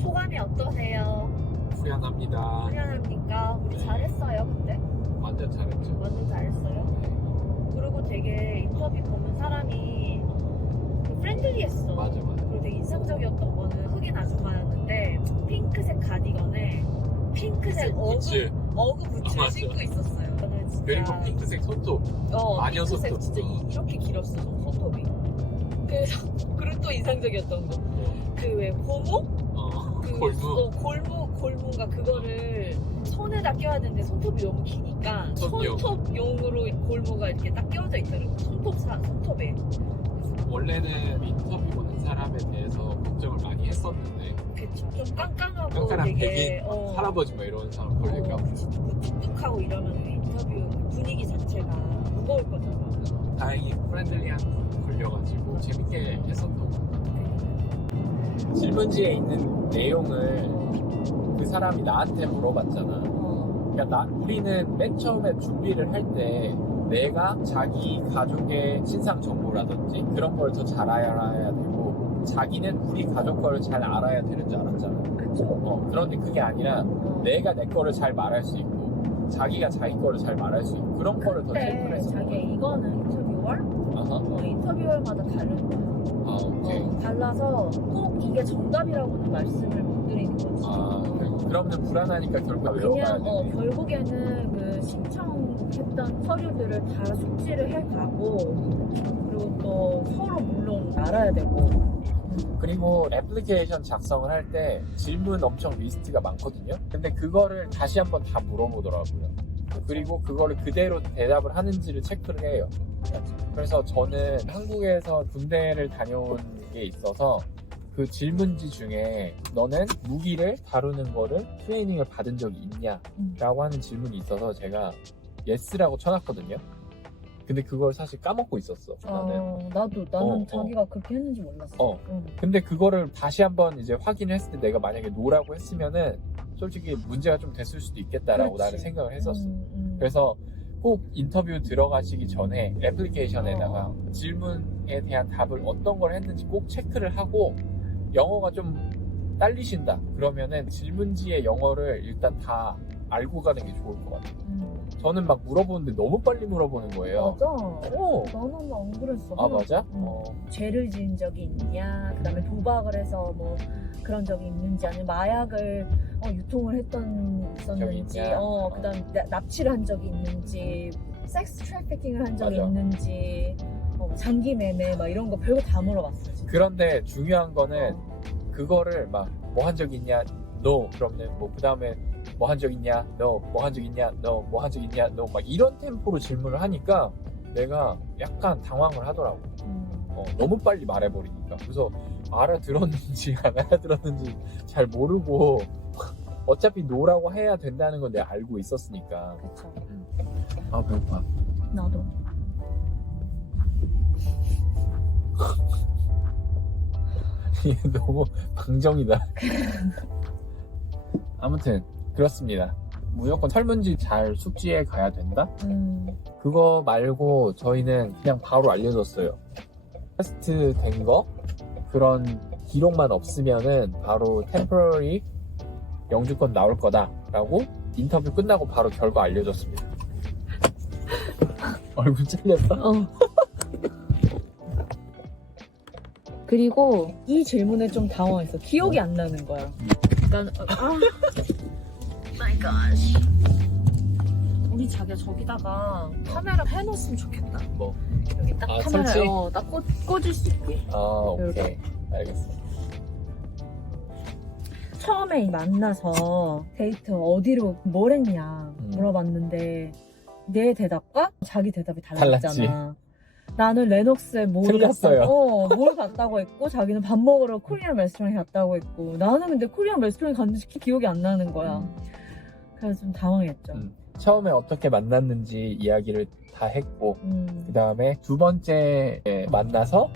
소감이 어떠세요? 후련합니다. 후련합니까? 우리 네. 잘했어요, 근데? 완전 잘했죠. 완전 잘했어요. 그리고 되게 인터뷰 보는 사람이 프렌들리했어. 맞아 맞아. 그리고 되게 인상적이었던 거는 흑인 아줌마였는데 핑크색 가디건에 핑크색 어그, 부츠 어그 아, 부츠를 맞아. 신고 있었어요. 저는 진짜 그리고 핑크색 손톱. 어, 마녀 핑크색 손톱. 진짜 이, 이렇게 길었어 손- 손톱이. 그래서 그리고 또 인상적이었던 거 그 왜 고무? 어, 그, 골무. 어, 골무 골무가 그거를 손에다 껴야 되는데 손톱이 너무 기니까 손톱용. 손톱용으로 골무가 이렇게 딱 껴져 있더라고 손톱 사 손톱에. 원래는 인터뷰 보는 사람에 대해서 걱정을 많이 했었는데 그쵸. 좀 깡깡하고 깡깡한 되게 백인 어, 할아버지 뭐 이런 사람 걸릴까 어, 그치. 뚝뚝하고 이러면 인터뷰 분위기 자체가 무거울 거잖아. 다행히 프렌들리한 분 걸려가지고 재밌게 했었던 것 같아요. 질문지에 있는 내용을 그 사람이 나한테 물어봤잖아. 어, 그러니까 나, 우리는 맨 처음에 준비를 할 때 내가 자기 가족의 신상 정보라든지 그런 걸 더 잘 알아야 되고 자기는 우리 가족 거를 잘 알아야 되는 줄 알았잖아. 어, 그런데 그게 아니라 어. 내가 내 거를 잘 말할 수 있고 자기가 자기 거를 잘 말할 수 있고 그런 거를 더 체크를 그때 했어. 자기 이거는 인터뷰얼? 아하. 어, 인터뷰얼마다 다른 거야. 아, 오케이. 어, 달라서 꼭 이게 정답이라고는 말씀을 못 드리는 거지. 아, 어. 그러면 불안하니까 결국 다 외워가야 그냥 어, 되네. 결국에는 그 신청했던 서류들을 다 숙지를 해가고 그리고 또 서로 물론 알아야 되고 그리고 애플리케이션 작성을 할 때 질문 엄청 리스트가 많거든요. 근데 그거를 다시 한번 다 물어보더라고요. 그리고 그거를 그대로 대답을 하는지를 체크를 해요. 그래서 저는 한국에서 군대를 다녀온 게 있어서 그 질문지 중에 너는 무기를 다루는 거를 트레이닝을 받은 적이 있냐? 음. 라고 하는 질문이 있어서 제가 예스라고 쳐놨거든요. 근데 그걸 사실 까먹고 있었어. 나는. 어, 나도 나는 어, 어. 자기가 그렇게 했는지 몰랐어. 어. 응. 근데 그거를 다시 한번 이제 확인을 했을 때 내가 만약에 노라고 했으면은 솔직히 문제가 좀 됐을 수도 있겠다라고 그렇지. 나는 생각을 했었어. 음, 음. 그래서 꼭 인터뷰 들어가시기 전에 애플리케이션에다가 어. 질문에 대한 답을 어떤 걸 했는지 꼭 체크를 하고 영어가 좀 딸리신다. 그러면은 질문지의 영어를 일단 다 알고 가는 게 좋을 것 같아요. 음. 저는 막 물어보는데 너무 빨리 물어보는 거예요. 맞아. 어. 너는 안 그랬어. 아 맞아? 음. 어. 죄를 지은 적이 있냐, 그다음에 도박을 해서 뭐 그런 적이 있는지 아니면 마약을 어, 유통을 했던 적이 있었는지, 있냐? 어 그다음 에 납치를 한 적이 있는지, 섹스 트래피킹을 한 적이 맞아. 있는지, 어, 장기 매매 막 이런 거 별거 다 물어봤어. 진짜. 그런데 중요한 거는 어. 그거를 막 뭐 한적 있냐? No. 그러면 뭐 그 다음에 뭐 한 적 있냐? No. 뭐한 적 있냐? No. 뭐한 적 있냐? No. 막 이런 템포로 질문을 하니까 내가 약간 당황을 하더라고. 음. 어, 너무 빨리 말해버리니까. 그래서 알아들었는지 안 알아들었는지 잘 모르고 어차피 노라고 해야 된다는 건 내가 알고 있었으니까. 그쵸. 아 배고파. 나도. 이게 너무 방정이다. 아무튼 그렇습니다. 무조건 설문지 잘 숙지해 가야 된다. 음. 그거 말고 저희는 그냥 바로 알려줬어요. 테스트 된 거 그런 기록만 없으면은 바로 템포러리 영주권 나올 거다라고 인터뷰 끝나고 바로 결과 알려줬습니다. 얼굴 잘렸다. 어. 그리고 이 질문에 좀 당황했어. 기억이 안 나는 거야. 그러니까 아, 마이 갓. 우리 자기야 저기다가 카메라 해놓으면 좋겠다. 뭐? 여기 딱 아, 카메라 설치? 어, 딱 꽂, 꽂을 수 있게. 아 오케이 알겠어. 처음에 만나서 데이트 어디로 뭘 했냐 음. 물어봤는데 내 대답과 자기 대답이. 달랐잖아. 나는 레녹스에 뭘 틀렸어요. 갔다고, 어, 뭘 갔다고 했고 자기는 밥 먹으러 코리안 레스토랑에 갔다고 했고 나는 근데 코리안 레스토랑에 갔는지 기억이 안 나는 거야. 그래서 좀 당황했죠. 음. 처음에 어떻게 만났는지 이야기를 다 했고 음, 그 다음에 두 번째에 만나서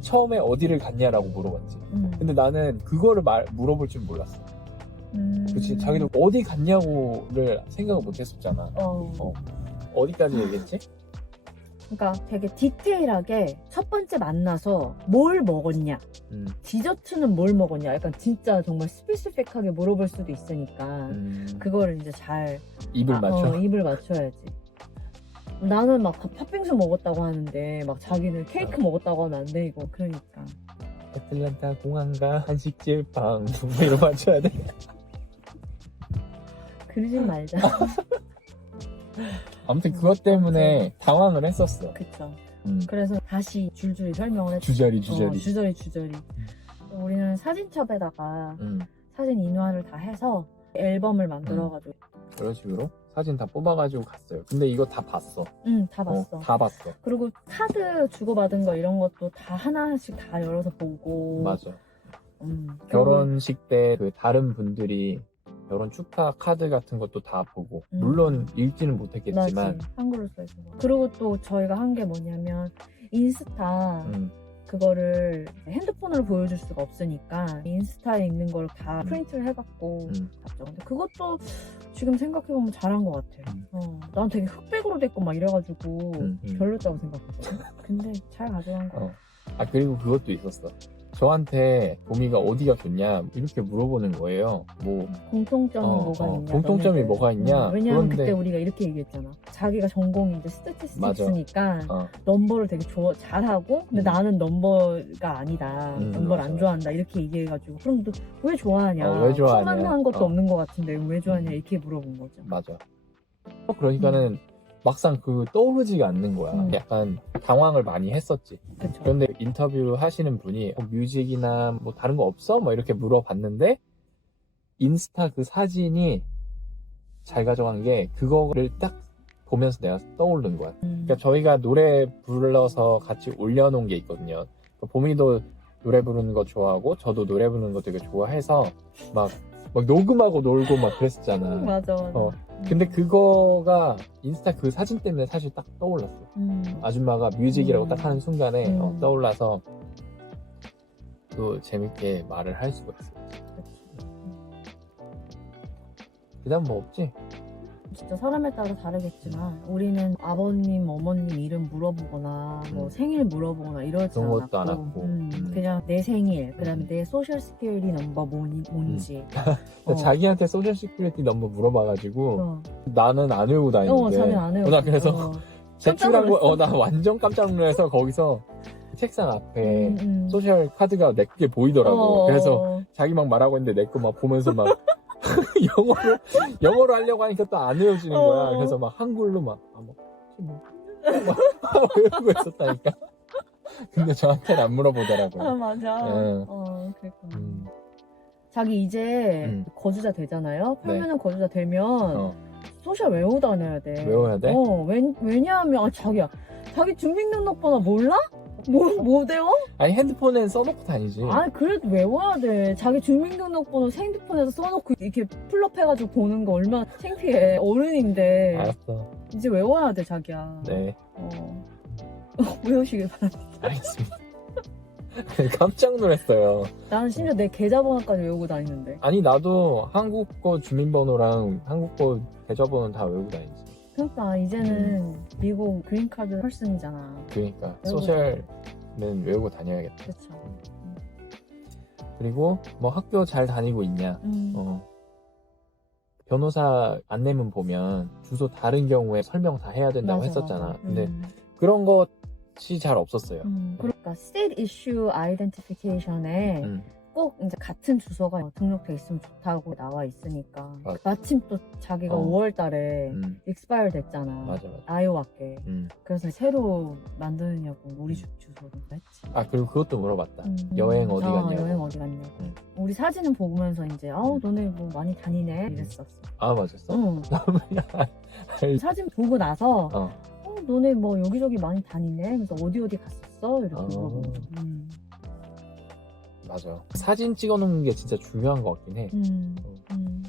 처음에 어디를 갔냐라고 물어봤지. 음, 근데 나는 그거를 말, 물어볼 줄 몰랐어. 음. 그치? 자기도 어디 갔냐고를 생각을 못 했었잖아. 어, 어. 어디까지 얘기했지? 그러니까 되게 디테일하게 첫 번째 만나서 뭘 먹었냐, 음, 디저트는 뭘 먹었냐, 약간 진짜 정말 스페시픽하게 물어볼 수도 있으니까 음, 그거를 이제 잘 입을 아, 맞춰. 어, 입을 맞춰야지. 나는 막 팥빙수 먹었다고 하는데 막 자기는 케이크 어. 먹었다고 하면 안 되고 그러니까 애틀란타 공항가 한식집 방 이거 맞춰야 돼. 그러지 말자. 아무튼 그것 때문에 당황을 했었어. 그쵸. 음, 그래서 다시 줄줄이 설명을 했죠. 주저리 어, 주저리. 주저리 주저리. 우리는 사진첩에다가 음, 사진 인화를 다 해서 앨범을 만들어가지고 그런 식으로 사진 다 뽑아가지고 갔어요. 근데 이거 다 봤어. 응 다 봤어. 어, 다 봤어. 그리고 카드 주고받은 거 이런 것도 다 하나씩 다 열어서 보고. 맞아. 음, 결혼식 때 그 다른 분들이 결혼 축하 카드 같은 것도 다 보고 음. 물론 읽지는 못했겠지만 맞지. 한글로 써 있는 거. 그리고 또 저희가 한 게 뭐냐면 인스타 음, 그거를 핸드폰으로 보여줄 수가 없으니까 인스타에 있는 걸다 음. 프린트를 해갖고 음. 갔죠. 근데 그것도 지금 생각해보면 잘한 것 같아. 음. 어, 난 되게 흑백으로 됐고 막 이래가지고 음, 음. 별로였다고 생각했거든. 근데 잘 가져간 거. 어. 아 그리고 그것도 있었어. 저한테 도미가 어디가 좋냐 이렇게 물어보는 거예요. 뭐 공통점이 어, 뭐가 어, 있냐? 공통점이 너네들. 뭐가 있냐? 음, 왜냐면 그런데- 그때 우리가 이렇게 얘기했잖아. 자기가 전공이 이제 스태티스틱스니까 어, 넘버를 되게 좋아, 잘하고 근데 음. 나는 넘버가 아니다. 음, 넘버를 맞아. 안 좋아한다. 이렇게 얘기해가지고 그럼 너왜 좋아하냐? 어, 왜 좋아하냐? 수만한 것도 어. 없는 것 같은데 왜 좋아하냐? 음. 이렇게 물어본 거죠. 맞아. 어, 그러니까는 막상 그 떠오르지가 않는 거야. 음. 약간 당황을 많이 했었지. 그렇죠. 그런데 인터뷰 하시는 분이 어, 뮤직이나 뭐 다른 거 없어? 뭐 이렇게 물어봤는데 인스타 그 사진이 잘 가져간 게 그거를 딱 보면서 내가 떠오른 거야. 음. 그러니까 저희가 노래 불러서 같이 올려놓은 게 있거든요. 그러니까 보미도 노래 부르는 거 좋아하고 저도 노래 부르는 거 되게 좋아해서 막, 막 녹음하고 놀고 막 그랬었잖아. 맞아 맞아. 어. 근데 그거가 인스타 그 사진 때문에 사실 딱 떠올랐어. 음. 아줌마가 뮤직이라고 음. 딱 하는 순간에 음. 어, 떠올라서 또 재밌게 말을 할 수가 있어. 그다음 뭐 없지? 진짜 사람에 따라 다르겠지만 우리는 아버님, 어머님 이름 물어보거나 뭐 음. 생일 물어보거나 이러지 그런 않았고 것도 안 했고. 음, 음. 그냥 내 생일 그다음에 음. 내 소셜 스케일이 넘버 뭐니, 뭔지 어. 자기한테 소셜 시큐리티 넘버 물어봐가지고 어, 나는 안 외우고 다니는데. 어 자기는 안 해요 나 그래서 어. 제출한 거, 어, 나 완전 깜짝 놀라서 거기서 책상 앞에 음, 음. 소셜 카드가 내 게 보이더라고. 어, 그래서 어. 자기 막 말하고 있는데 내 거 막 보면서 막 영어로 영어로 하려고 하니까 또 안 외워지는 어. 거야. 그래서 막 한글로 막 아, 뭐, 뭐, 막 외우고 있었다니까. 근데 저한테는 안아 물어보더라고요. 맞아 응. 어 그랬구나 음, 자기 이제 음. 거주자 되잖아요 네. 팔면은 거주자 되면 어, 소셜 외우고 다녀야 돼 외워야 돼? 어 왜, 왜냐하면 아, 자기야 자기 주민등록번호 몰라? 뭐, 뭐 돼요? 아니 핸드폰엔 써놓고 다니지. 아 그래도 외워야 돼. 자기 주민등록번호 핸드폰에서 써놓고 이렇게 풀업해가지고 보는 거 얼마나 창피해. 어른인데 알았어. 이제 외워야 돼 자기야. 네, 어. 외우시길 바랍니다. 알겠습니다. 깜짝 놀랐어요. 나는 심지어 내 계좌번호까지 외우고 다니는데. 아니 나도 한국 거 주민번호랑 한국 거 계좌번호 다 외우고 다니지. 그러니까 이제는 미국 그린카드 펄슨이잖아. 그러니까 외우고 소셜은 외우고 다녀야겠다. 그렇죠. 그리고 뭐 학교 잘 다니고 있냐? 음. 어. 변호사 안내문 보면 주소 다른 경우에 설명 다 해야 된다고 맞아, 했었잖아. 근데 음. 그런 것이 잘 없었어요. 음, 그러니까 state issue identification에 음, 꼭 이제 같은 주소가 등록돼 있으면 좋다고 나와 있으니까 맞아. 마침 또 자기가 어. 5월 달에 음, 익스파일 됐잖아 맞아, 맞아. 아이오와께 음. 그래서 새로 만드느냐고 우리 주, 주소로 했지 아 그리고 그것도 물어봤다. 음. 여행 어디 어, 갔냐고. 여행 어디 갔냐고 음. 우리 사진은 보면서 이제 아우 음. 너네 뭐 많이 다니네 이랬었어 아 맞았어? 응. 사진 보고 나서 어. 어, 너네 뭐 여기저기 많이 다니네 그래서 어디 어디 갔었어 이렇게 어. 물어보고 음. 맞아. 사진 찍어놓는 게 진짜 중요한 것 같긴 해. 음. 어. 음.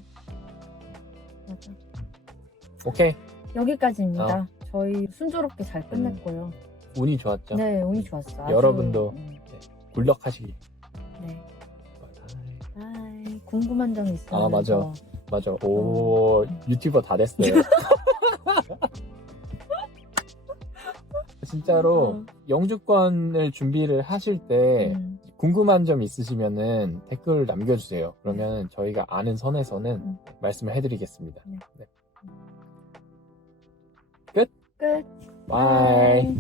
맞아 오케이. 여기까지입니다. 어. 저희 순조롭게 잘 끝냈고요. 운이 좋았죠. 네, 운이 좋았어. 아주, 여러분도. 음, 굴럭하시길. 네. 아이, 궁금한 점이 있어요. 아, 맞아. 맞아. 오, 유튜버 다 됐어요. 진짜로 어. 영주권을 준비를 하실 때 음. 궁금한 점 있으시면은 댓글 남겨주세요. 그러면 저희가 아는 선에서는 음. 말씀을 해드리겠습니다. 네. 네. 끝. 바이. 바이.